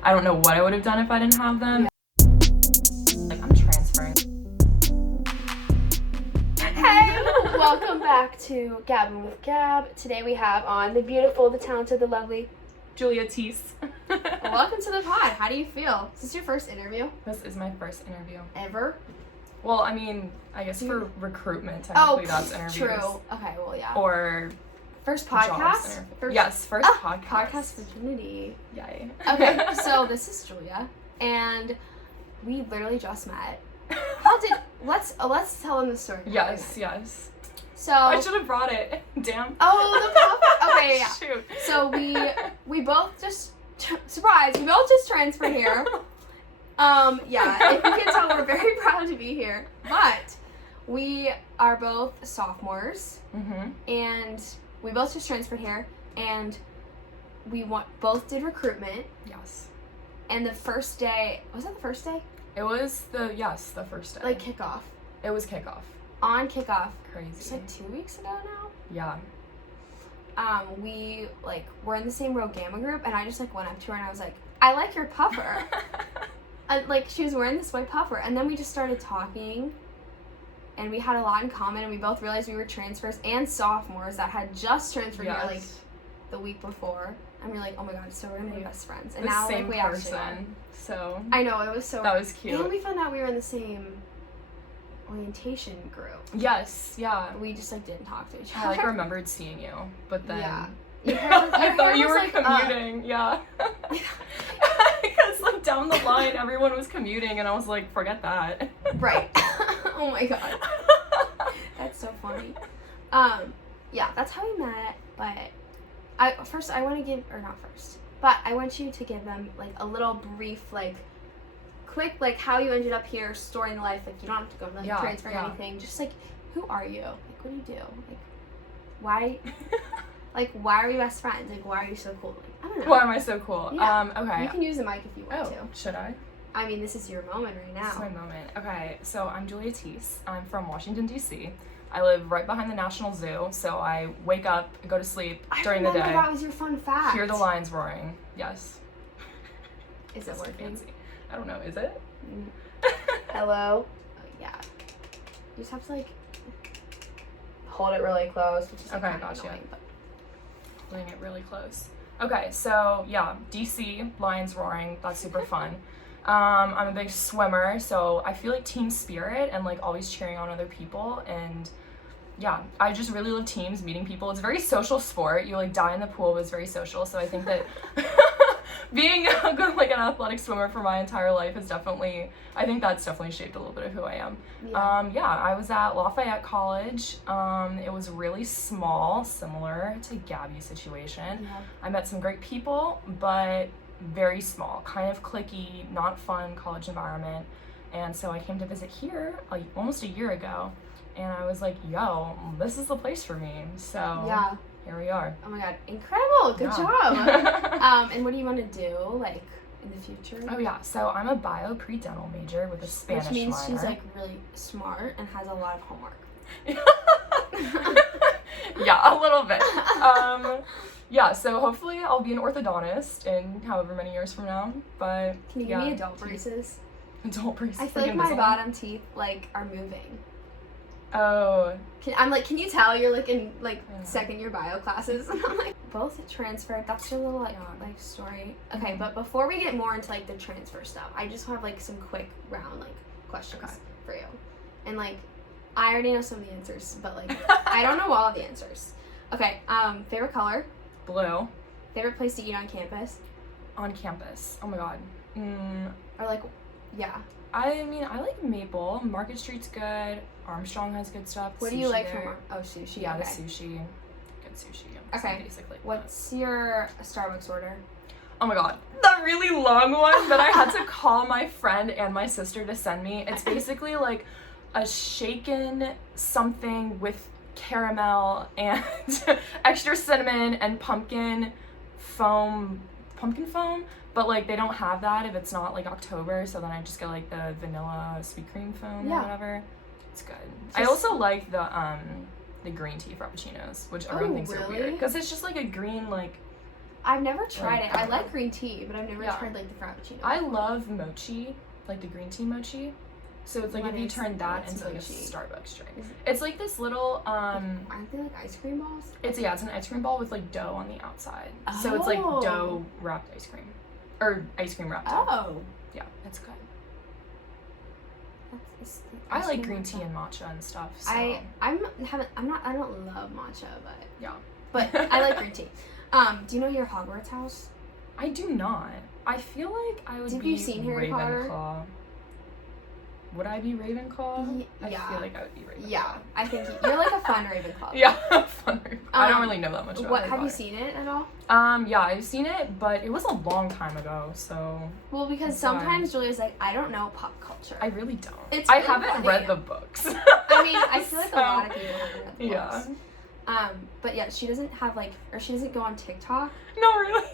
I don't know what I would have done if I didn't have them. Like, I'm transferring. Hey, welcome back to Gabbin with Gab. Today we have on the beautiful, the talented, the lovely Julia Thiess. Welcome to the pod. How do you feel? Is this your first interview? This is my first interview. Ever? Well, I mean, I guess for recruitment, technically that's interviews. True. Okay, well, yeah. Or first podcast? First podcast. Podcast virginity. Yay. Okay, so this is Julia, and we literally just met. Let's tell them the story. Yes. So I should have brought it. Damn. Oh, the pop. Okay, yeah. Shoot. So we both just surprise. We both just transferred here. Yeah. If you can tell, we're very proud to be here. But we are both sophomores, and we both just transferred here, and we both did recruitment. Yes. And the first day, was that the first day? It was the first day. Like kickoff. It was kickoff. On kickoff. Crazy. It's like 2 weeks ago now. Yeah. We were in the same Rho Gamma group, and I just went up to her and I was like, I like your puffer. And she was wearing this white puffer, and then we just started talking, and we had a lot in common, and we both realized we were transfers and sophomores that had just transferred here the week before, and we were like, oh my god, so we're gonna be best friends. And the now same we person. actually are. So I know, it was so that was cute. And we found out we were in the same orientation group. Yes, yeah. We just didn't talk to each other. I remembered seeing you, but then I thought you were commuting. Yeah. Because down the line everyone was commuting, and I was like, forget that. Right. Oh my god. That's so funny. Yeah, that's how we met. But I want you to give them a little brief, quick, how you ended up here, story in life. You don't have to go transfer or anything. Just who are you? What do you do? Why? Why are we best friends? Why are you so cool? I don't know. Why am I so cool? Yeah. Okay. You can use the mic if you want to. Should I? I mean, this is your moment right now. This is my moment. Okay, so I'm Julia Thiess. I'm from Washington, D.C. I live right behind the National Zoo, so I wake up, go to sleep during the day. That was your fun fact. Hear the lions roaring. Yes. Is it working? Fancy. I don't know. Is it? Hello? Yeah. You just have to hold it really close. Which is, okay, gotcha. Holding it really close. Okay, so yeah, DC, lions roaring. That's super fun. I'm a big swimmer, so I feel team spirit and always cheering on other people, and yeah, I just really love teams, meeting people. It's a very social sport. You die in the pool, but it's very social. So I think that being an athletic swimmer for my entire life is definitely, I think that's definitely shaped a little bit of who I am. Yeah, I was at Lafayette College. It was really small, similar to Gabby's situation. Yeah. I met some great people, but very small, kind of cliquey, not fun college environment. And so I came to visit here almost a year ago, and I was like, yo, this is the place for me. So yeah, here we are. Oh my god, incredible. Good job. And what do you want to do in the future? Oh yeah, so I'm a bio pre-dental major with a Spanish minor. Which means she's really smart and has a lot of homework. Yeah, a little bit. Yeah, so hopefully I'll be an orthodontist in however many years from now. But can you give me adult braces? Adult braces. I feel my bottom teeth are moving. Oh. Can you tell you're in second year bio classes? And I'm both transferred. That's your little life story. Okay, but before we get more into the transfer stuff, I just have some quick round questions for you. And I already know some of the answers, but I don't know all of the answers. Okay, favorite color? Blue. Favorite place to eat on campus? On campus. Oh my god. Or yeah. I mean, I like Maple. Market Street's good. Armstrong has good stuff. What do you like from sushi? Yeah, okay. The sushi. Good sushi. Okay. Basically. What's your Starbucks order? Oh my god. The really long one that I had to call my friend and my sister to send me. It's basically a shaken something with caramel and extra cinnamon and pumpkin foam, but they don't have that if it's not October, so then I just get the vanilla sweet cream foam or whatever. It's good. I also like the green tea frappuccinos, which everyone thinks are weird because it's just a green I've never tried Like, it. I like green tea, but I've never Yeah. tried like the frappuccino. I love mochi, like the green tea mochi. So it's like What if you is- turn that what's into like a mochi? Starbucks drink. Is it- It's like this little Aren't they like ice cream balls? it's an ice cream ball with like dough on the outside. So it's like dough wrapped ice cream. Or ice cream wrapped dough. Oh. Yeah, it's good. That's I like green tea and matcha and stuff. So I don't love matcha, but yeah. but I like green tea. Do you know your Hogwarts house? I do not. I feel like I would Have be you seen Harry Potter? Ravenclaw. Would I be Ravenclaw? I yeah. feel like I would be Ravenclaw. Yeah, I think you're like a fun Ravenclaw. Yeah, fun. I don't really know that much about What Harry have you Potter. seen it at all? Yeah, I've seen it, but it was a long time ago, so Well, because That's why. Sometimes Julia's like, I don't know pop culture. I really don't. It's I really haven't funny. read the books. I mean, I feel like a lot of people haven't read the Yeah. books. But yeah, she doesn't have like, or she doesn't go on TikTok. No, really.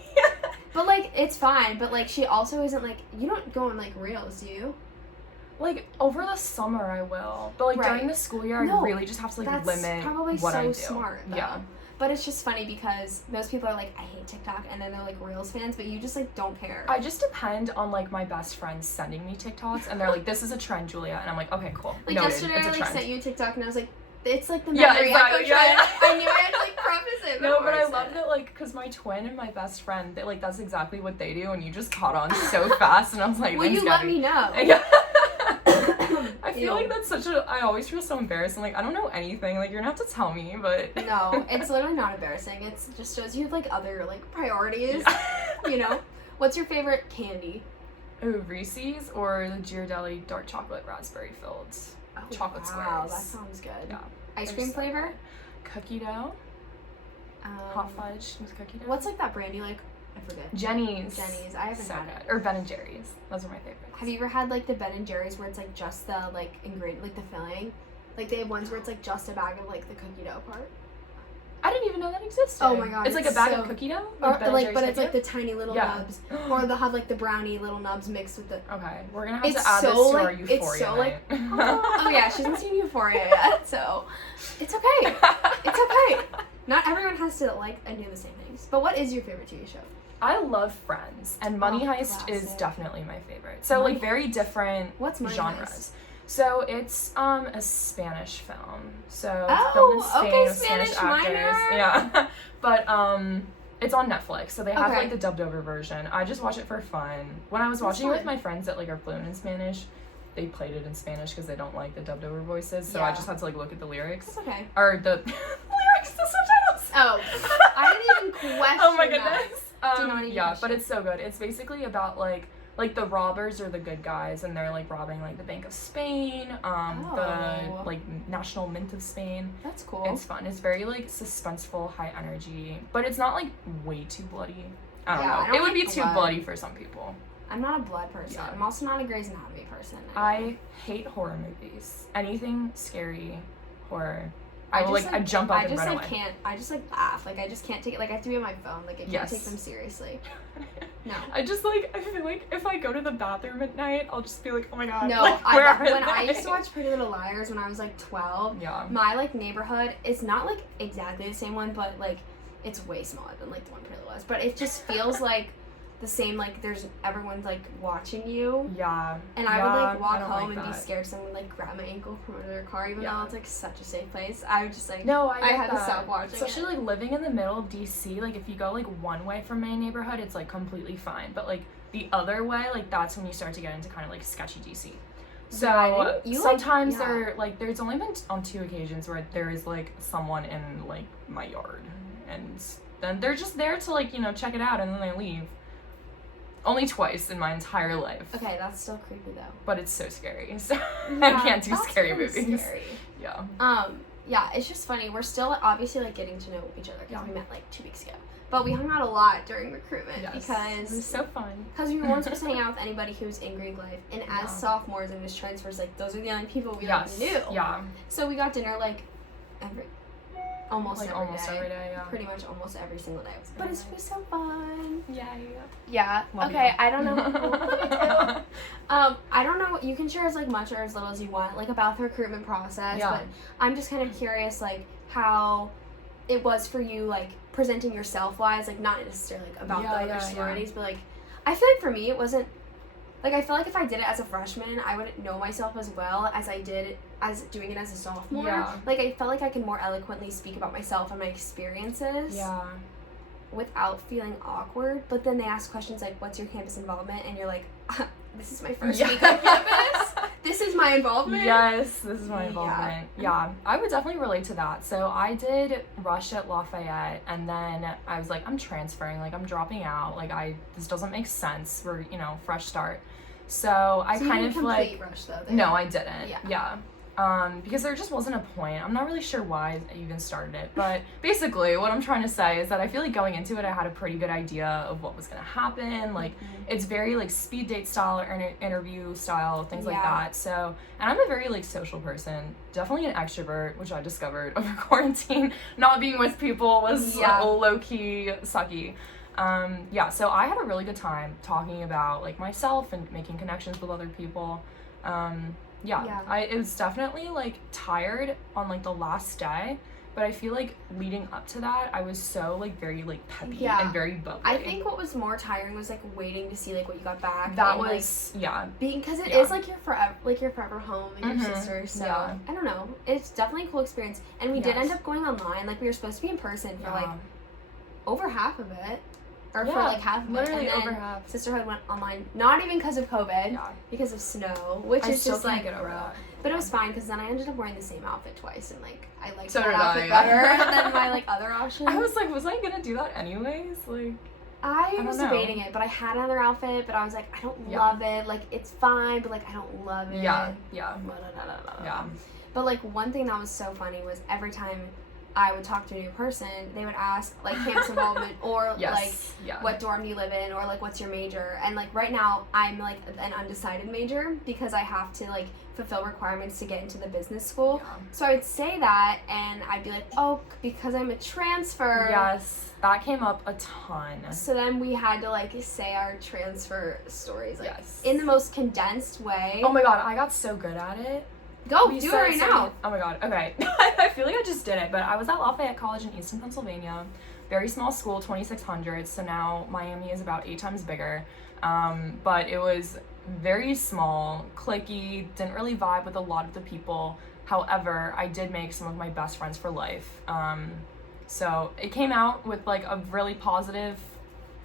But like, it's fine. But like, she also isn't like, you don't go on like reels, do you? Like over the summer, I will, but like Right. during the school year, No, I really just have to like That's limit probably what so I do. smart. Though. Yeah. But it's just funny because most people are like, I hate TikTok, and then they're like Reels fans, but you just like don't care. I just depend on like my best friends sending me TikToks, and they're like, "This is a trend, Julia," and I'm like, "Okay, cool." Like Noted. yesterday, It's I a like trend. sent you a TikTok, and I was like, it's like the Yeah, memory exactly, echo yeah, trend. yeah. I knew I had to like preface it. No, before but I said love it. that, like, because my twin and my best friend, they, like, that's exactly what they do, and you just caught on so fast, and I was like, Well, thanks, you let Gabby. me know. Yeah. I feel Ew. like that's such a, I always feel so embarrassed. I'm like, I don't know anything, like, you're gonna have to tell me, but. No, it's literally not embarrassing. It's just shows you have like other like priorities. Yeah. You know, what's your favorite candy? Ooh, Reese's or the Ghirardelli dark chocolate raspberry filled chocolate Wow, squares. that sounds good. Yeah. Ice They're cream so flavor? good. Cookie dough, hot fudge with cookie dough. What's like that brandy like? I forget. Jenny's? Jenny's. I haven't So had good. it. Or Ben and Jerry's. Those are my favorites. Have you ever had like the Ben and Jerry's where it's like just the like ingredient, like the filling? Like they have ones where it's like just a bag of like the cookie dough part. I didn't even know that existed. Oh my God, It's like a it's bag so- of cookie dough? Or Ben and like, Jerry's but it's cookie like the tiny little Yeah. nubs, or they'll have like the brownie little nubs mixed with the. dough? Okay, we're gonna have It's to add so, this to like- our it's Euphoria so, like- night. Oh yeah, she hasn't seen Euphoria yet, so it's okay. It's okay. Not everyone has to like and do the same things. But what is your favorite TV show? I love Friends, and Money Oh, Heist is classic. definitely my favorite. So Money like very different What's Money genres. Heist? So it's a Spanish film. So Oh, it's filmed in Spain okay, with Spanish Spanish actors. minor. Yeah. But it's on Netflix, so they have Okay. like the dubbed over version. I just watch it for fun. When I was That's watching it with fun. my friends that like are fluent in Spanish, they played it in Spanish because they don't like the dubbed over voices. So I Yeah. just had to like look at the lyrics It's okay. or the lyrics, the subtitles. Oh, I didn't even question. Oh my that. goodness. Do not even Yeah, but question. it's so good. It's basically about like the robbers are the good guys, and they're like robbing like the Bank of Spain, Oh. the like National Mint of Spain. That's cool. It's fun. It's very like suspenseful, high energy, but it's not like way too bloody. I don't Yeah, know. I don't It would like be too blood. bloody for some people. I'm not a blood person. Yeah. I'm also not a Grey's Anatomy person. I hate horror movies. Anything scary, horror. I I will just, like I jump up I and just run like away. can't. I just like laugh. Like I just can't take it. Like I have to be on my phone. Like I can't Yes. take them seriously. No. I just like I feel like if I go to the bathroom at night, I'll just be like, oh my god. No, like, where are when I they? used to watch Pretty Little Liars when I was like 12, Yeah. my like neighborhood is not like exactly the same one, but like it's way smaller than like the one Pretty Little Liars. But it just feels like the same. Like there's everyone's like watching you, Yeah. and I would like I walk don't home like and be that. scared someone would like grab my ankle from under their car, even Yeah. though it's like such a safe place. I would just like No, I had to that. stop watching Especially like living in the middle of DC, like if you go like one way from my neighborhood, it's like completely fine. But like the other way, like that's when you start to get into kind of like sketchy DC. So Yeah, I didn't- you, like- sometimes yeah. there like there's only been on 2 occasions where there is like someone in like my yard, and then they're just there to like check it out and then they leave. Only twice in my entire life. Okay, that's still creepy though. But it's so scary. So I Yeah, can't do that's scary pretty movies. Scary. Yeah. Yeah, it's just funny. We're still obviously like getting to know each other because Yeah. we met like 2 weeks ago. But we hung out a lot during recruitment Yes. It was because so fun. we weren't supposed to hang out with anybody who was in Greek life. And Yeah. as sophomores and as transfers, like those are the only people we Yes. like, knew. Yeah. So we got dinner like almost Like every almost day. every day, yeah. Pretty much almost every single day. It's But very it was so fun. Yeah. Yeah. Love okay, you. I don't know. Love you too. I don't know. You can share as like much or as little as you want, like about the recruitment process. Yeah. But I'm just kind of curious, like how it was for you, like, presenting yourself wise, like, not necessarily like, about the other sororities, but like, I feel like for me it wasn't, like, I feel like if I did it as a freshman, I wouldn't know myself as well as I did as doing it as a sophomore. Yeah. Like, I felt like I could more eloquently speak about myself and my experiences. Yeah. Without feeling awkward. But then they ask questions like, what's your campus involvement? And you're like, this is my first week on campus. This is my involvement. Yes, this is my involvement. Yeah, I would definitely relate to that. So I did rush at Lafayette, and then I was like, I'm transferring, like, I'm dropping out. Like, this doesn't make sense. We're, fresh start. So I kind of like. Complete rush though. There. No, I didn't. Yeah. Because there just wasn't a point. I'm not really sure why I even started it, but basically what I'm trying to say is that I feel like going into it, I had a pretty good idea of what was going to happen. Like, it's very, like, speed date style or interview style, things like that. So, and I'm a very, like, social person, definitely an extrovert, which I discovered over quarantine. Not being with people was low-key sucky. So I had a really good time talking about, like, myself and making connections with other people. It was definitely, like, tired on, like, the last day, but I feel like leading up to that, I was so, like, very, like, peppy and very bubbly. I think what was more tiring was, like, waiting to see, like, what you got back. That was, because it is, like, your forever home and your sister, so, I don't know. It's definitely a cool experience, and we did end up going online. Like, we were supposed to be in person for, like, over half of it. Or for like half of it. Literally and over then half. Sisterhood went online, not even because of COVID, because of snow, which is just like, get over that. But it was fine because then I ended up wearing the same outfit twice, and like I liked so that outfit better than my like other options. I was like, was I gonna do that anyways? Like, I was debating it, but I had another outfit, but I was like, I don't love it. Like, it's fine, but like I don't love it. Yeah. But like one thing that was so funny was every time I would talk to a new person, they would ask, like, campus involvement, or, what dorm do you live in, or, like, what's your major? And, like, right now, I'm, like, an undecided major, because I have to, like, fulfill requirements to get into the business school. So I would say that, and I'd be like, oh, because I'm a transfer. Yes, that came up a ton. So then we had to, like, say our transfer stories, like, in the most condensed way. Oh my god, I got so good at it. Go, do it right now. Oh my god, okay. I feel like I just did it, but I was at Lafayette College in Easton, Pennsylvania. Very small school, 2,600, so now Miami is about 8 times bigger. But it was very small, cliquey, didn't really vibe with a lot of the people. However, I did make some of my best friends for life. So it came out with, like, a really positive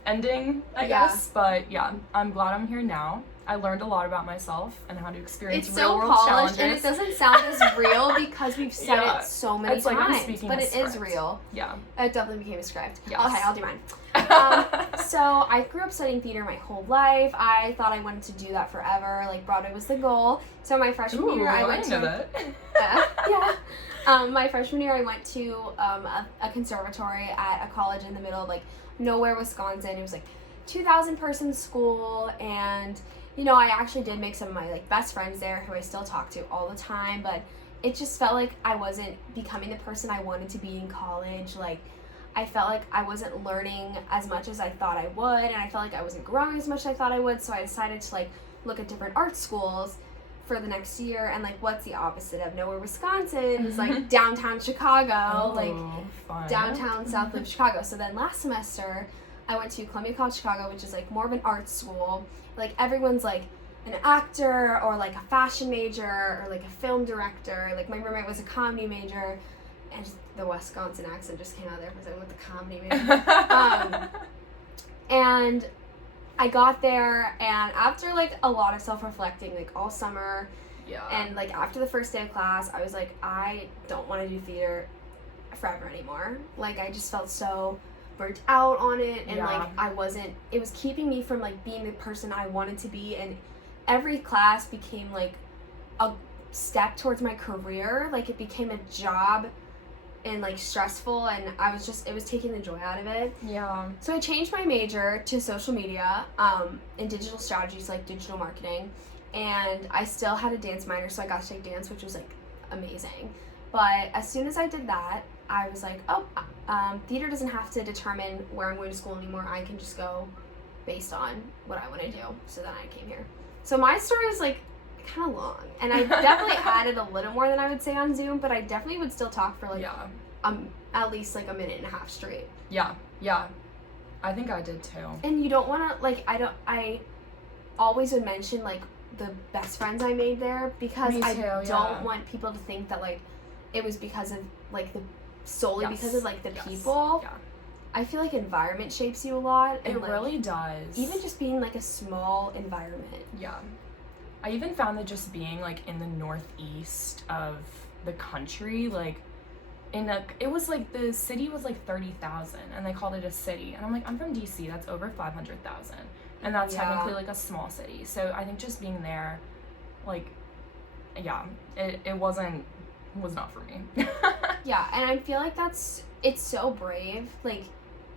ending, I guess. But yeah, I'm glad I'm here now. I learned a lot about myself and how to experience real world challenges. And it doesn't sound as real because we've said it so many times. But it is real. Yeah. It definitely became a script. Yes. Okay, I'll do mine. So I grew up studying theater my whole life. I thought I wanted to do that forever. Like, Broadway was the goal. So my freshman year, I went to... my freshman year, I went to a conservatory at a college in the middle of, like, nowhere, Wisconsin. It was, like, 2,000 person school, and I actually did make some of my, like, best friends there who I still talk to all the time, but it just felt like I wasn't becoming the person I wanted to be in college. Like, I felt like I wasn't learning as much as I thought I would, and I felt like I wasn't growing as much as I thought I would, so I decided to, like, look at different art schools for the next year, and, like, what's the opposite of nowhere, Wisconsin? Is, like, downtown Chicago, fun. Downtown South of Chicago. So then last semester, I went to Columbia College Chicago, which is, like, more of an art school. Like, everyone's, like, an actor or, like, a fashion major or, like, a film director. Like, my roommate was a comedy major, and just the Wisconsin accent just came out there because I went with the comedy major. And I got there, and after, like, a lot of self-reflecting, like, all summer, and, like, after the first day of class, I was like, I don't want to do theater forever anymore. Like, I just felt so burnt out on it, and like it was keeping me from, like, being the person I wanted to be, and every class became, like, a step towards my career. Like, it became a job and, like, stressful, and it was taking the joy out of it. So I changed my major to social media and digital strategies, like digital marketing, and I still had a dance minor, so I got to take dance, which was, like, amazing. But as soon as I did that, I was like, theater doesn't have to determine where I'm going to school anymore. I can just go based on what I want to do. So then I came here. So my story is, like, kind of long. And I definitely added a little more than I would say on Zoom, but I definitely would still talk for, like, at least like a minute and a half straight. Yeah. I think I did too. And you don't want to, like, I always would mention, like, the best friends I made there, because I don't want people to think that, like, it was because of, like, solely because of, like, the people. Yeah. I feel like environment shapes you a lot. And, it like, really does. Even just being, like, a small environment. Yeah. I even found that just being, like, in the northeast of the country, like, it was like the city was like 30,000 and they called it a city, and I'm like, I'm from DC, that's over 500,000, and that's technically like a small city. So I think just being there, like, it was not for me. Yeah, and I feel like it's so brave, like,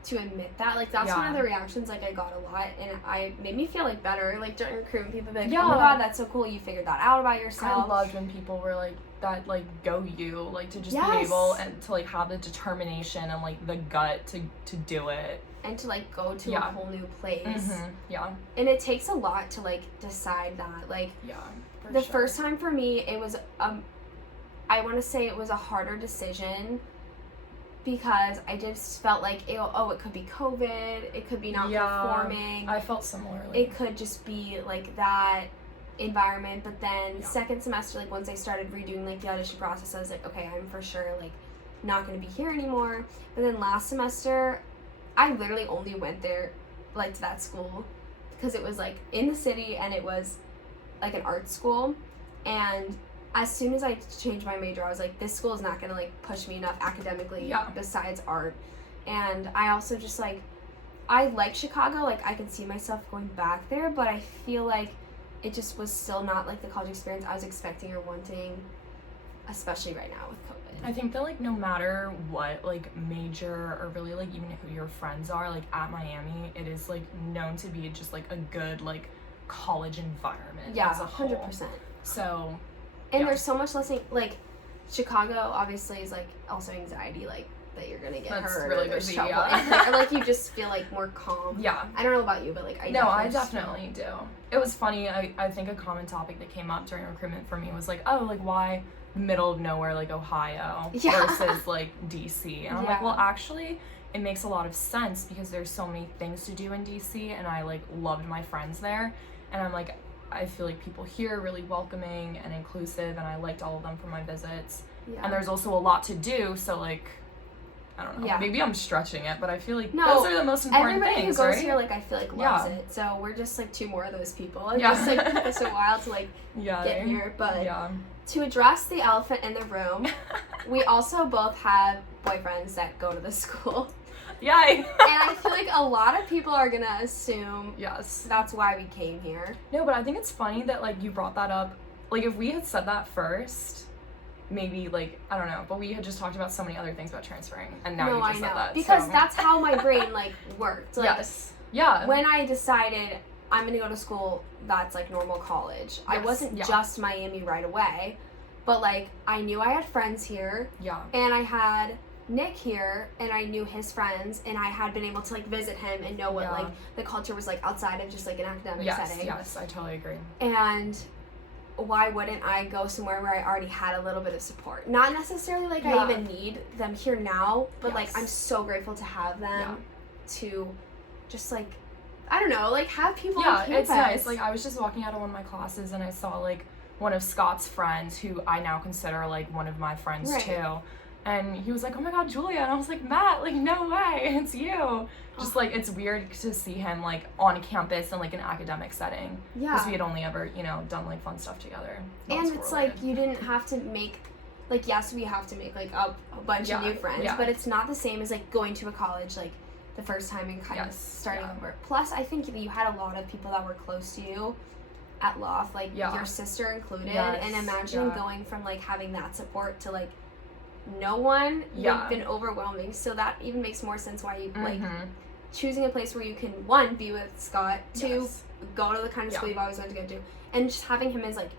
to admit that. Like, that's one of the reactions, like, I got a lot, and I made me feel, like, better, like, during recruitment. People be like, oh my god, that's so cool, you figured that out about yourself. I loved when people were like, that, like, go you, like, to just be able and to, like, have the determination and, like, the gut to do it. And to, like, go to a whole new place. Mm-hmm. Yeah. And it takes a lot to, like, decide that. Like, the first time for me, it was, I want to say it was a harder decision, because I just felt like, it could be COVID, it could be not performing. I felt similarly. It could just be, like, that environment. But then second semester, like, once I started redoing, like, the audition process, I was like, okay, I'm for sure, like, not going to be here anymore. But then last semester, I literally only went there, like, to that school because it was, like, in the city, and it was, like, an art school. And as soon as I changed my major, I was like, this school is not going to, like, push me enough academically besides art. And I also just, like, I like Chicago. Like, I can see myself going back there, but I feel like it just was still not, like, the college experience I was expecting or wanting, especially right now with COVID. I think that, like, no matter what, like, major or really, like, even who your friends are, like, at Miami, it is, like, known to be just, like, a good, like, college environment as a whole. 100%. So... And there's so much less, like, Chicago obviously is, like, also anxiety, like, that you're gonna get hurt, really, or there's trouble. Or, like, you just feel, like, more calm. Yeah. I don't know about you, but, like, I definitely do. It was funny, I think a common topic that came up during recruitment for me was, like, oh, like, why middle of nowhere, like, Ohio versus, like, DC? And I'm like, well, actually, it makes a lot of sense because there's so many things to do in DC, and I, like, loved my friends there, and I'm like, I feel like people here are really welcoming and inclusive, and I liked all of them from my visits. Yeah. And there's also a lot to do, so, like, I don't know. Yeah. Maybe I'm stretching it, but I feel like those are the most important things, right? Everybody who goes here, like, I feel like loves it. So we're just, like, two more of those people. It just, like, took us a while to, like, get here. But to address the elephant in the room, we also both have boyfriends that go to the school. Yeah. And I feel like a lot of people are gonna assume that's why we came here. No, but I think it's funny that, like, you brought that up. Like, if we had said that first, maybe, like, I don't know, but we had just talked about so many other things about transferring, and now you just said that. Because that's how my brain, like, worked. Like, yeah. When I decided I'm gonna go to school that's, like, normal college, I wasn't just Miami right away, but, like, I knew I had friends here. Yeah. And I had Nick here, and I knew his friends, and I had been able to, like, visit him and know what like the culture was like outside of just, like, an academic setting. Yes, I totally agree. And why wouldn't I go somewhere where I already had a little bit of support? Not necessarily like I even need them here now, but like I'm so grateful to have them to just, like, I don't know, like, have people on campus. It's nice. Like, I was just walking out of one of my classes and I saw, like, one of Scott's friends who I now consider, like, one of my friends too. And he was like, oh my god, Julia. And I was like, Matt, like, no way, it's you. Just, like, it's weird to see him, like, on campus in, like, an academic setting. Yeah. Because we had only ever, you know, done, like, fun stuff together. And it's, like, you didn't have to make, like, yes, we have to make, like, a bunch of new friends. But it's not the same as, like, going to a college, like, the first time and kind of starting over. Plus, I think you had a lot of people that were close to you at Loft, like, your sister included. And imagine going from, like, having that support to, like, no one would have been overwhelming. So that even makes more sense why you like choosing a place where you can, one, be with Scott, two, go to the kind of school you've always wanted to go to, and just having him as, like,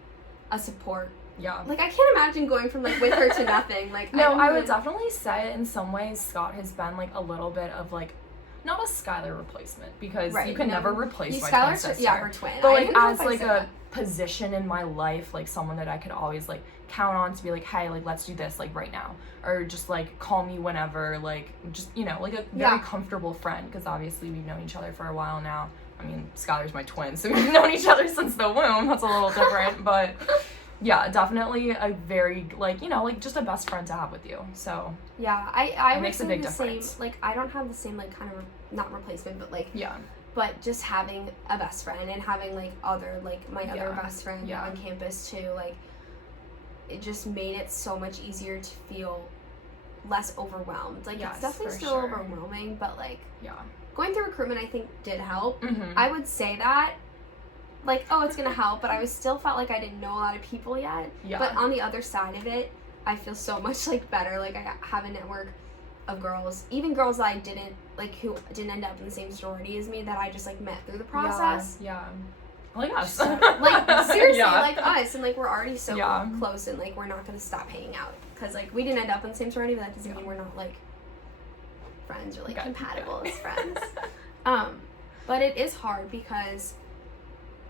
a support. Like, I can't imagine going from, like, with her to nothing. Like, no, I would definitely say in some ways Scott has been, like, a little bit of, like, not a Skylar replacement, because you can never replace my twin sister. Yeah, her twin. But, like, as, like, a position in my life, like, someone that I could always, like, count on to be like, hey, like, let's do this, like, right now. Or just, like, call me whenever, like, just, you know, like a very comfortable friend, because obviously we've known each other for a while now. I mean, Skylar's my twin, so we've known each other since the womb. That's a little different, but yeah, definitely a very, like, you know, like, just a best friend to have with you, so. Yeah, I would makes a say big the difference. same, like, I don't have the same, like, kind of, not replacement, but, like, Yeah. but just having a best friend and having, like, other, like, my other best friend Yeah. on campus, too, like, it just made it so much easier to feel less overwhelmed. Like, Yes, it's definitely for still sure. overwhelming, but, like, Yeah. going through recruitment, I think, did help. Mm-hmm. I would say that, like, oh, it's gonna help, but I was still felt like I didn't know a lot of people yet. Yeah. But on the other side of it, I feel so much, like, better. Like, I have a network of girls, even girls that I didn't, like, who didn't end up in the same sorority as me, that I just, like, met through the process. Yeah. Like us. Like, seriously, Yeah. like us, and, like, we're already so Yeah. close, and, like, we're not gonna stop hanging out. Because, like, we didn't end up in the same sorority, but that doesn't mean we're not, like, friends or, like, Good. compatible as friends. But it is hard because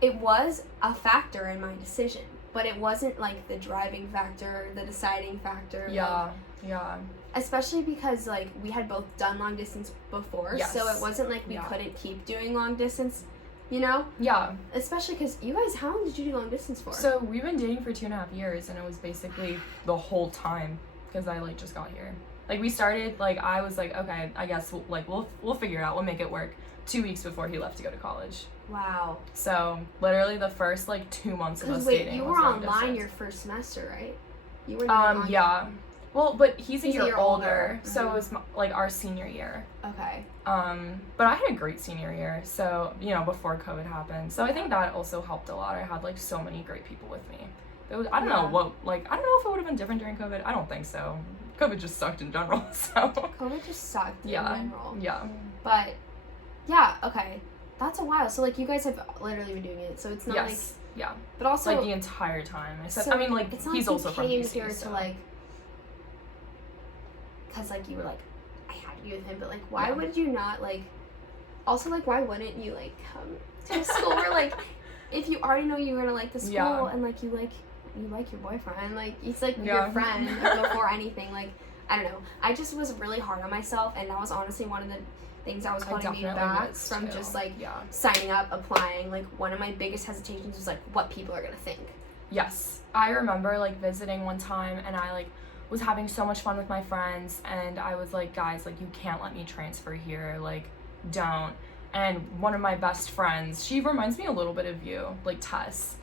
it was a factor in my decision, but it wasn't, like, the driving factor, the deciding factor. Yeah. Like, Yeah. especially because, like, we had both done long distance before, Yes. so it wasn't like we couldn't keep doing long distance, you know? Yeah. Especially because you guys, how long did you do long distance for? So we've been dating for 2.5 years, and it was basically the whole time because I, like, just got here. Like, we started, like, I was like, okay, I guess we'll figure it out. We'll make it work. 2 weeks before he left to go to college. Wow. So literally the first, like, 2 months of us Wait, dating you was were long online distance. your first semester, right? You were not Yeah. Well, but he's a He's year older, so Mhm. it was like our senior year. Okay. But I had a great senior year, so, you know, before COVID happened. So I think that also helped a lot. I had, like, so many great people with me. It was, I don't know if it would have been different during COVID. I don't think so. COVID just sucked in general, so. COVID just sucked in general. Yeah. But, yeah, okay. That's a while. So, like, you guys have literally been doing it, so it's not Yes. Yeah. but also, Like, the entire time. Except, so I mean, like, it's not he's like also you from came DC, here so. to, like, because, like, you were like, I had to be with him, but, like, why Yeah. would you not, like, also, like, why wouldn't you, like, come to a school where, like, if you already know you're gonna like the school and, like, you like your boyfriend, like, he's, like, your friend, like, before anything, like, I don't know. I just was really hard on myself, and that was honestly one of the things that was holding me back from just, like, signing up, applying. Like, one of my biggest hesitations was, like, what people are gonna think. Yes. I remember, like, visiting one time, and I, like, was having so much fun with my friends, and I was like, guys, like, you can't let me transfer here, like, don't. And one of my best friends, she reminds me a little bit of you, like, Tess.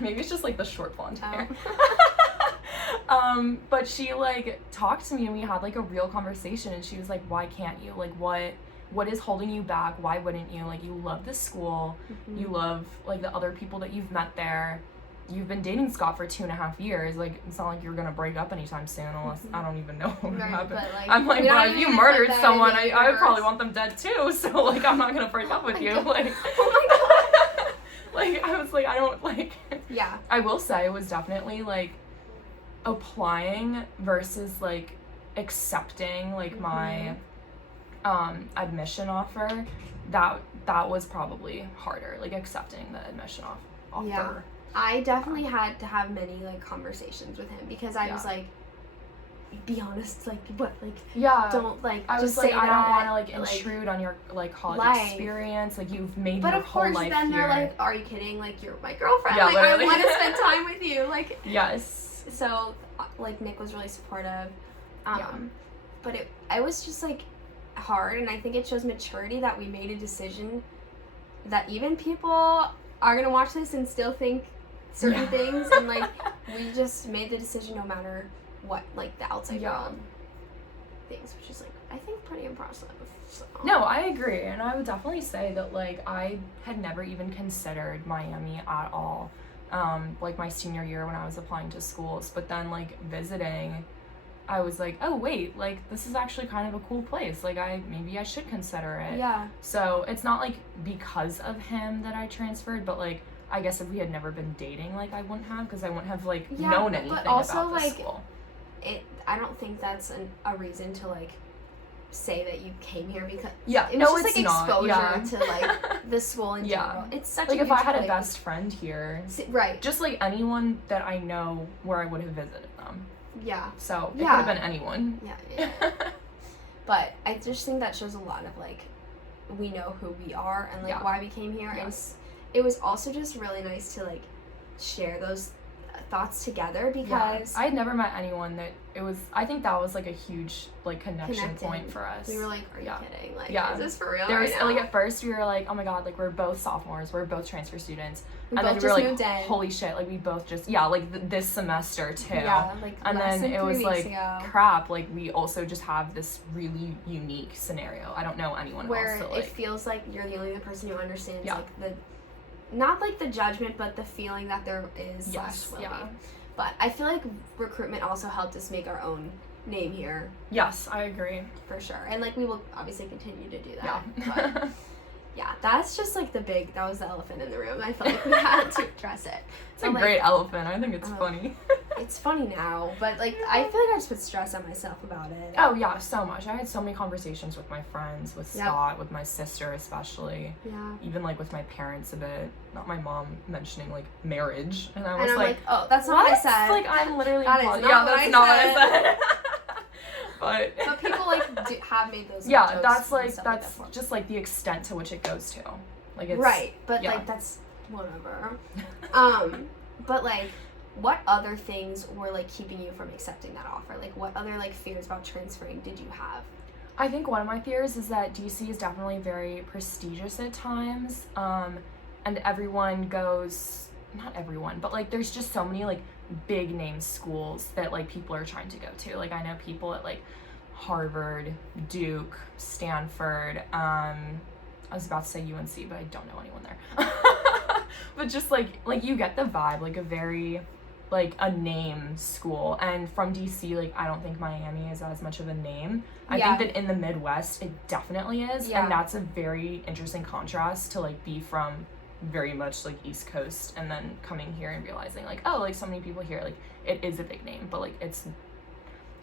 Maybe it's just, like, the short blonde hair. But she, like, talked to me, and we had, like, a real conversation, and she was like, why can't you? Like, what is holding you back? Why wouldn't you? Like, you love this school. Mm-hmm. You love, like, the other people that you've met there. You've been dating Scott for 2.5 years. Like, it's not like you're gonna break up anytime soon, unless I don't even know what would happen. But, like, I'm like, we bro, don't if you even murdered put that someone, in the I would probably universe. want them dead too. So, like, I'm not gonna break up with you. God. Like, Oh my god. like, I was like, I don't like. Yeah. I will say it was definitely like applying versus like accepting like my admission offer. That was probably harder. Like accepting the admission offer. Yeah. I definitely had to have many, like, conversations with him because I was like, be honest, like, what, like, don't, like, I just was like, say I don't that, want to, like, intrude on your, like, college life. experience. Like, you've made But your of whole course, life then here. they're like, are you kidding? Like, you're my girlfriend. Yeah, like, literally. I want to spend time with you. Like, yes. so, like, Nick was really supportive. Yeah. But it was just, like, hard, and I think it shows maturity that we made a decision that even people are going to watch this and still think certain things, and, like, we just made the decision no matter what, like, the outside world things, which is, like, I think pretty impressive. So. No, I agree, and I would definitely say that, like, I had never even considered Miami at all, like, my senior year when I was applying to schools, but then, like, visiting, I was like, oh, wait, like, this is actually kind of a cool place, like, maybe I should consider it. Yeah. So, it's not, like, because of him that I transferred, but, like, I guess if we had never been dating, like, I wouldn't have, because I wouldn't have, like, known anything but also, about this like, school. I don't think that's a reason to, like, say that you came here because Yeah, it was no, just it's like not. exposure Yeah. to like the school in Yeah. general. It's such Like a if I huge had a place. best friend here, Right. just like anyone that I know where I would have visited them. Yeah. So it Yeah. could have been anyone. Yeah. But I just think that shows a lot of like we know who we are and like Yeah. why we came here, and Yes. it was also just really nice to like share those thoughts together because I had never met anyone that it was. I think that was like a huge like connection Connected. point for us. we were like, are you Yeah. kidding? Like, Yeah. is this for real? There was right now? like at first we were like, oh my god, like we're both sophomores, we're both transfer students, we and both then we just were like, moved in. holy shit, like we both just like this semester too. Yeah, like And less then than it 3 was weeks like ago. crap, like we also just have this really unique scenario. I don't know anyone where else that it like feels like you're the only person who understands Yeah. like the not like the judgment but the feeling that there is yes, / will yeah. be. But I feel like recruitment also helped us make our own name here Yes, I agree. for sure, and like we will obviously continue to do Yeah. that. But yeah, that's just like that was the elephant in the room. I felt like we had to address it. It's a great elephant. I think it's Oh. funny. It's funny now, but like I feel like I just put stress on myself about it. Oh yeah, so much. I had so many conversations with my friends, with Yep. Scott, with my sister especially, Yeah. even like with my parents a bit. Not my mom mentioning like marriage, and I was And I'm like, oh, that's not what I said. Like I'm literally That is yeah, not what that's I not said. what I said. But But people like have made those. yeah, jokes that's and like stuff that's that just like the extent to which it goes to. Like it's right, but yeah. like that's whatever. But like, what other things were like keeping you from accepting that offer? Like, what other like fears about transferring did you have? I think one of my fears is that DC is definitely very prestigious at times, and everyone goes, not everyone, but like there's just so many like big name schools that like people are trying to go to. Like I know people at like Harvard, Duke, Stanford, I was about to say UNC, but I don't know anyone there. But just like you get the vibe, like a very like a name school. And from DC, like I don't think Miami is as much of a name. I Yeah. think that in the Midwest it definitely is. Yeah. And that's a very interesting contrast to like be from very much like East Coast and then coming here and realizing like, oh, like so many people here, like it is a big name, but like it's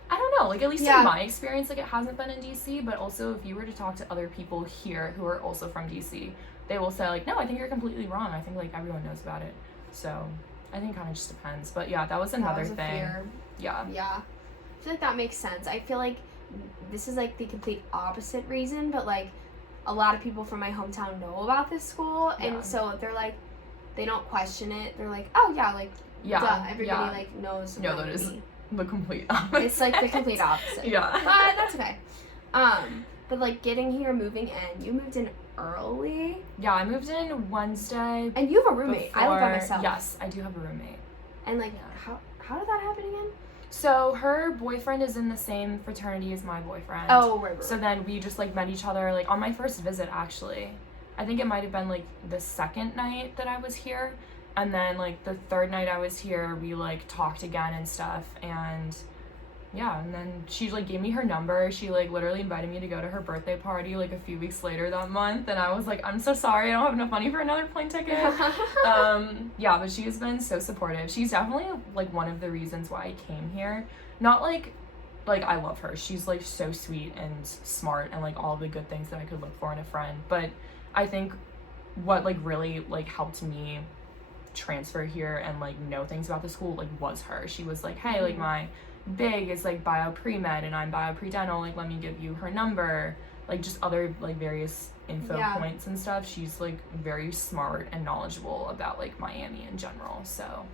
I don't know, like at least Yeah. in my experience, like it hasn't been in DC, but also if you were to talk to other people here who are also from DC, they will say like, no, I think you're completely wrong. I think like everyone knows about it. So I think it kind of just depends. But yeah, that was another That was a thing. fear. Yeah. Yeah, I feel like that makes sense. I feel like this is like the complete opposite reason, but like a lot of people from my hometown know about this school, Yeah. and so they're like, they don't question it. They're like, oh yeah, like Yeah. duh, everybody yeah. like knows. No, around that is me. the complete opposite. It's like the complete opposite. Yeah. But that's okay. But like getting here, moving in, you moved in early, Yeah, I moved in Wednesday. and you have a roommate. I live by before- myself. Yes, I do have a roommate. And like, Yeah. how did that happen again? So her boyfriend is in the same fraternity as my boyfriend. Oh, right. So then we just like met each other like on my first visit actually. I think it might have been like the second night that I was here. And then like the third night I was here, we like talked again and stuff. And yeah, and then she like gave me her number. She like literally invited me to go to her birthday party like a few weeks later that month. And I was like, I'm so sorry, I don't have enough money for another plane ticket. Yeah, but she has been so supportive. She's definitely like one of the reasons why I came here. Not like I love her. She's like so sweet and smart and like all the good things that I could look for in a friend. But I think what like really like helped me transfer here and like know things about the school like was her. She was like, hey, like my big is like bio pre-med and I'm bio pre-dental, like let me give you her number, like just other like various info Yeah. points and stuff. She's like very smart and knowledgeable about like Miami in general. So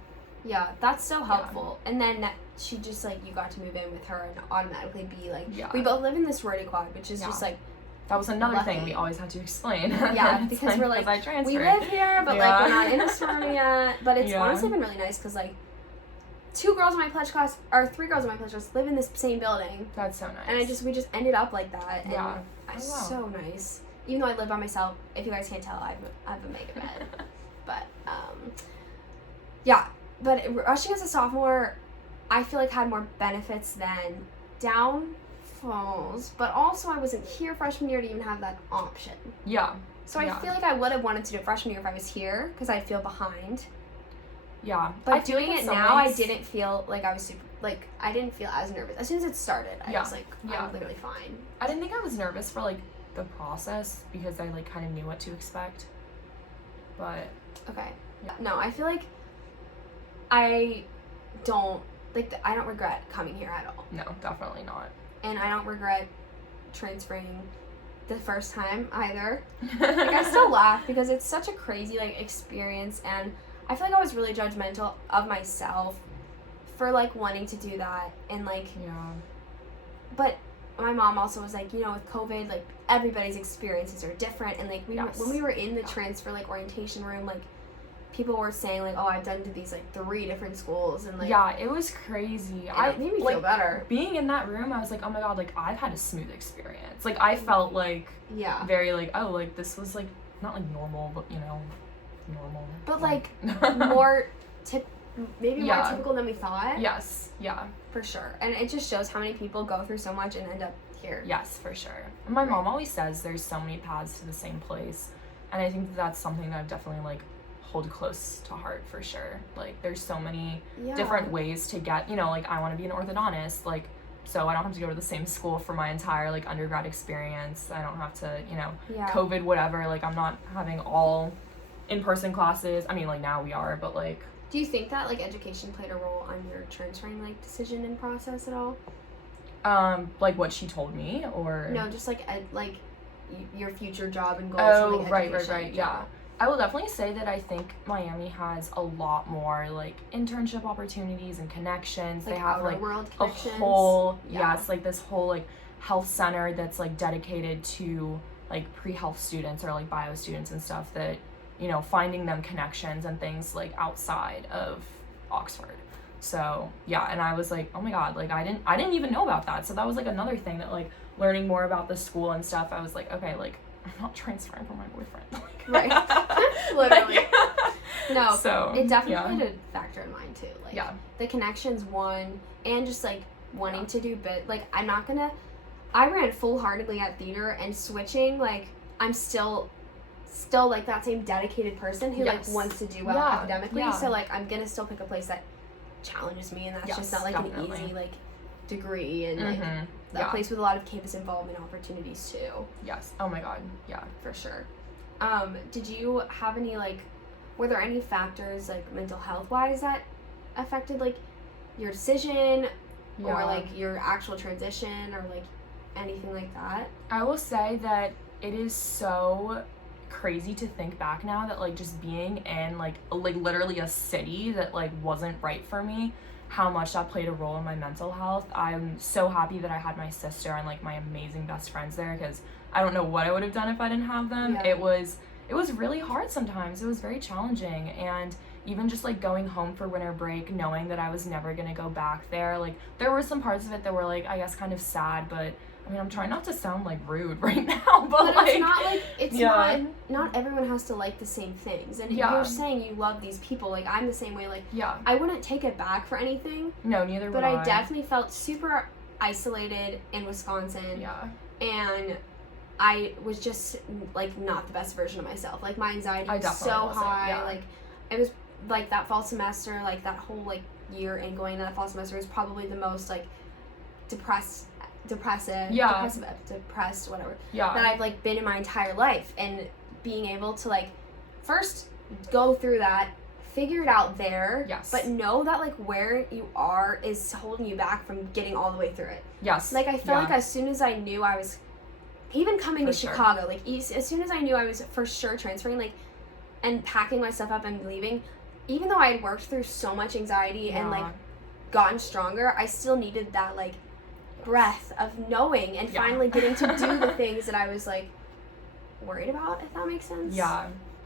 Yeah, that's so helpful. And then she just like you got to move in with her and automatically be like, Yeah. we both live in this sorority quad, which is Yeah. just like that was another thing Lucky. we always had to explain. Yeah, It's because we're like, I transferred. we live here, but like Yeah. we're not in a sorority yet. But it's Yeah. honestly been really nice because like 3 girls in my pledge class live in this same building, That's so nice. and we just ended up like that. And Yeah. it's Oh, wow. so nice. Even though I live by myself, if you guys can't tell, I have a mega bed. But yeah. But rushing as a sophomore, I feel like had more benefits than downfalls. But also, I wasn't here freshman year to even have that option. Yeah. So I Yeah. feel like I would have wanted to do it freshman year if I was here because I feel behind. Yeah. But doing it now, I didn't feel like I was super, like, I didn't feel as nervous. As soon as it started, I was like, I'm literally fine. I didn't think I was nervous for, like, the process because I, like, kind of knew what to expect. But. Okay. Yeah. No, I feel like I don't regret coming here at all. No, definitely not. And I don't regret transferring the first time either. Like, I still laugh because it's such a crazy, like, experience, and I feel like I was really judgmental of myself for, like, wanting to do that, and, like, but my mom also was like, you know, with COVID, like, everybody's experiences are different, and, like, when we were in the transfer, like, orientation room, like, people were saying, like, oh, I've done to these, like, 3 different schools, and, like... Yeah, it was crazy. It made me feel better. Being in that room, I was like, oh my god, like, I've had a smooth experience. Like, I felt, like, very, like, oh, like, this was, like, not, like, normal, but, you know, normal. But, like, more typical than we thought. Yes, yeah. For sure. And it just shows how many people go through so much and end up here. Yes, for sure. And my mom always says there's so many paths to the same place, and I think that's something that I've definitely, like, hold close to heart for sure. Like, there's so many different ways to get, you know, like, I want to be an orthodontist, like, so I don't have to go to the same school for my entire, like, undergrad experience. I don't have to, you know, COVID, whatever, like, I'm not having all in-person classes. I mean, like, now we are, but, like... Do you think that, like, education played a role on your transferring, like, decision and process at all? Like, what she told me, or... No, just, like, your future job and goals. Oh, and, like, right, yeah. I will definitely say that I think Miami has a lot more, like, internship opportunities and connections. Like, they have, like, a whole, like, this whole, like, health center that's, like, dedicated to, like, pre-health students or, like, bio students and stuff that, you know, finding them connections and things, like, outside of Oxford. So, yeah, and I was like, oh my god, like, I didn't even know about that. So that was, like, another thing that, like, learning more about the school and stuff, I was like, okay, like, I'm not transferring for my boyfriend. Right. Literally. No, so, it definitely played a factor in mine too. Like, the connections, one, and just, like, wanting to do like, I ran full-heartedly at theater, and switching, like, I'm still like that same dedicated person who like wants to do well academically. So, like, I'm gonna still pick a place that challenges me, and that's just not, like, an easy, like, degree, and like a place with a lot of campus involvement opportunities too. Yes. Oh my god. Yeah. For sure. Did you have any, like, were there any factors, like, mental health wise that affected, like, your decision or, like, your actual transition or, like, anything like that? I will say that it is so crazy to think back now that, like, just being in, like literally a city that, like, wasn't right for me, how much that played a role in my mental health. I'm so happy that I had my sister and, like, my amazing best friends there, because I don't know what I would have done if I didn't have them. It was really hard sometimes. It was very challenging, and even just, like, going home for winter break, knowing that I was never gonna go back there, like, there were some parts of it that were, like, I guess kind of sad, but I mean, I'm trying not to sound, like, rude right now, but like... it's not, like, it's not everyone has to like the same things, and you're saying you love these people, like, I'm the same way, like, I wouldn't take it back for anything. No, neither would I. But I definitely felt super isolated in Wisconsin. And I was just, like, not the best version of myself. Like, my anxiety was so high. Like, it was, like, that fall semester, like, that whole, like, year and going into that fall semester was probably the most, like, depressed, whatever, that I've, like, been in my entire life. And being able to, like, first go through that, figure it out there, but know that, like, where you are is holding you back from getting all the way through it. Like, I feel like as soon as I knew I was, even coming to Chicago, like, as soon as I knew I was for sure transferring, like, and packing my stuff up and leaving, even though I had worked through so much anxiety and, like, gotten stronger, I still needed that, like, breath of knowing and finally getting to do the things that I was, like, worried about, if that makes sense.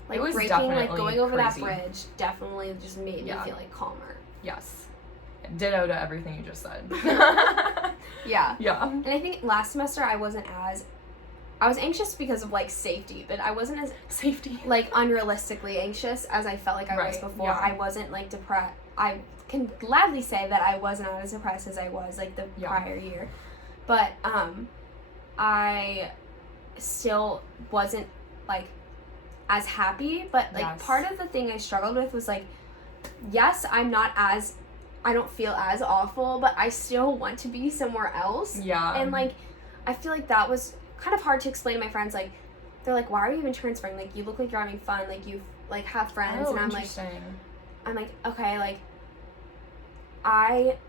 Like, it was breaking, like, going over that bridge definitely just made me feel, like, calmer. Ditto to everything you just said. And I think last semester I was anxious because of, like, safety, but I wasn't as like, unrealistically anxious as I felt like I was before. I wasn't, like, depressed. I can gladly say that I wasn't as depressed as I was, like, the prior year, but I still wasn't, like, as happy, but, like, part of the thing I struggled with was, like, yes, I don't feel as awful, but I still want to be somewhere else. Yeah. And, like, I feel like that was kind of hard to explain to my friends. Like, they're like, why are you even transferring? Like, you look like you're having fun. Like, you, like, have friends. And I'm like, okay, like,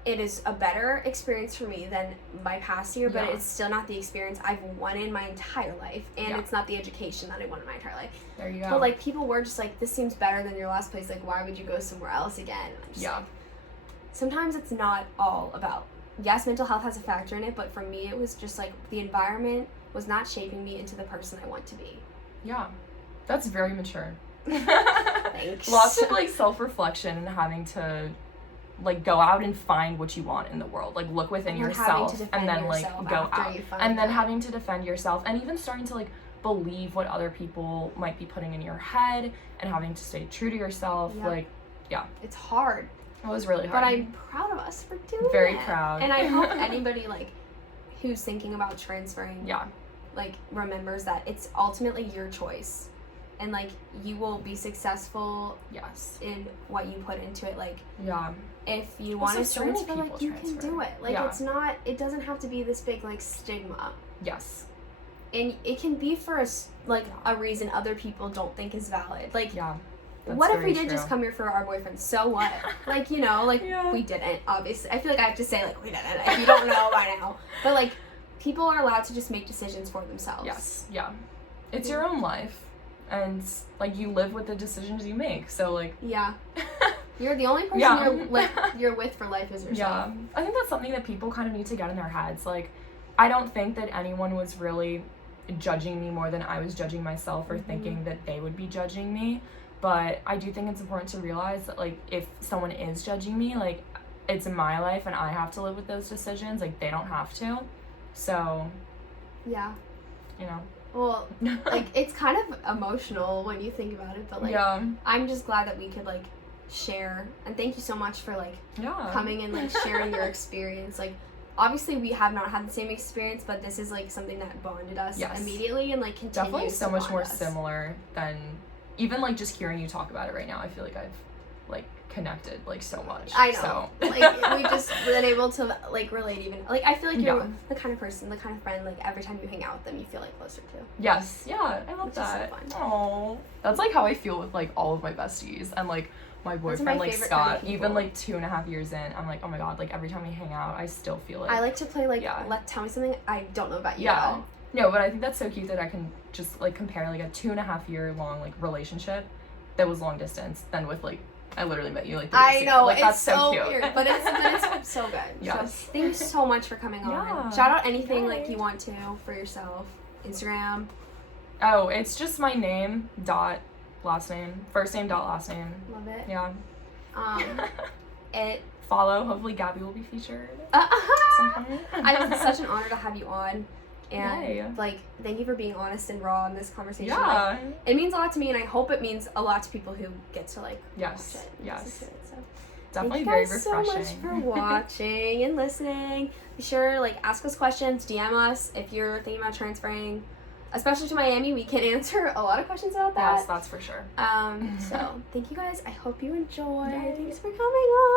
it is a better experience for me than my past year, but it's still not the experience I've wanted my entire life, and it's not the education that I wanted my entire life. There you go. But, like, people were just like, this seems better than your last place, like, why would you go somewhere else again? And I'm just like, sometimes it's not all about, yes, mental health has a factor in it, but for me it was just like the environment was not shaping me into the person I want to be. Yeah, that's very mature. Thanks. Lots of, like, self-reflection and having to, like, go out and find what you want in the world, like, look within yourself, and then, like, go out, and then having to defend yourself, and even starting to, like, believe what other people might be putting in your head, and having to stay true to yourself. Like, it's hard. It was really hard, but I'm proud of us for doing very it. proud. And I hope anybody, like, who's thinking about transferring, like, remembers that it's ultimately your choice, and, like, you will be successful in what you put into it. Like, if you want to transfer, like, you can do it. Like, it doesn't have to be this big, like, stigma. And it can be for a reason other people don't think is valid. Like, what if we did just come here for our boyfriends? So what? Like, you know, like, we didn't, obviously. I feel like I have to say, like, we didn't, if you don't know by now. But, like, people are allowed to just make decisions for themselves. It's your own life. And, like, you live with the decisions you make. So, like... You're the only person you're with for life is yourself. I think that's something that people kind of need to get in their heads. Like, I don't think that anyone was really judging me more than I was judging myself, or thinking that they would be judging me. But I do think it's important to realize that, like, if someone is judging me, like, it's my life and I have to live with those decisions. Like, they don't have to. So, you know. Well, like, it's kind of emotional when you think about it, but, like, I'm just glad that we could, like, share. And thank you so much for, like, coming and, like, sharing your experience. Like, obviously we have not had the same experience, but this is, like, something that bonded us immediately, and, like, continues definitely so to much bond more us. similar than even, like, just hearing you talk about it right now. I feel like I've, like, connected, like, so much. I know. So. Like, we've just been able to, like, relate even. Like, I feel like you're the kind of person, the kind of friend, like, every time you hang out with them, you feel, like, closer to. Yes. Yeah, I love that. Which is so fun. Aww. That's, like, how I feel with, like, all of my besties. And, like, my boyfriend, like, Scott, even, like, 2.5 years in, I'm like, oh my god, like, every time we hang out, I still feel it. I like to play, like, tell me something I don't know about you at all. No, but I think that's so cute that I can just, like, compare, like, a 2.5 year long, like, relationship that was long distance than with, like, I literally met you, like, 3 weeks ago. I know, like, it's that's so cute. weird, but it's so good. Yes. So, thank you so much for coming on. Shout out anything, like, you want to for yourself. Instagram. Oh, it's just my name, dot, last name. First name, dot, last name. Love it. Yeah. It follow. Hopefully Gabby will be featured sometime. It's such an honor to have you on. And, like, thank you for being honest and raw in this conversation. Like, it means a lot to me, and I hope it means a lot to people who get to, like, watch it. So, definitely very refreshing. Thank you guys so much for watching and listening. Be sure, like, ask us questions, DM us if you're thinking about transferring. Especially to Miami, we can answer a lot of questions about that. Yes, that's for sure. So, thank you guys. I hope you enjoyed. Thanks for coming on.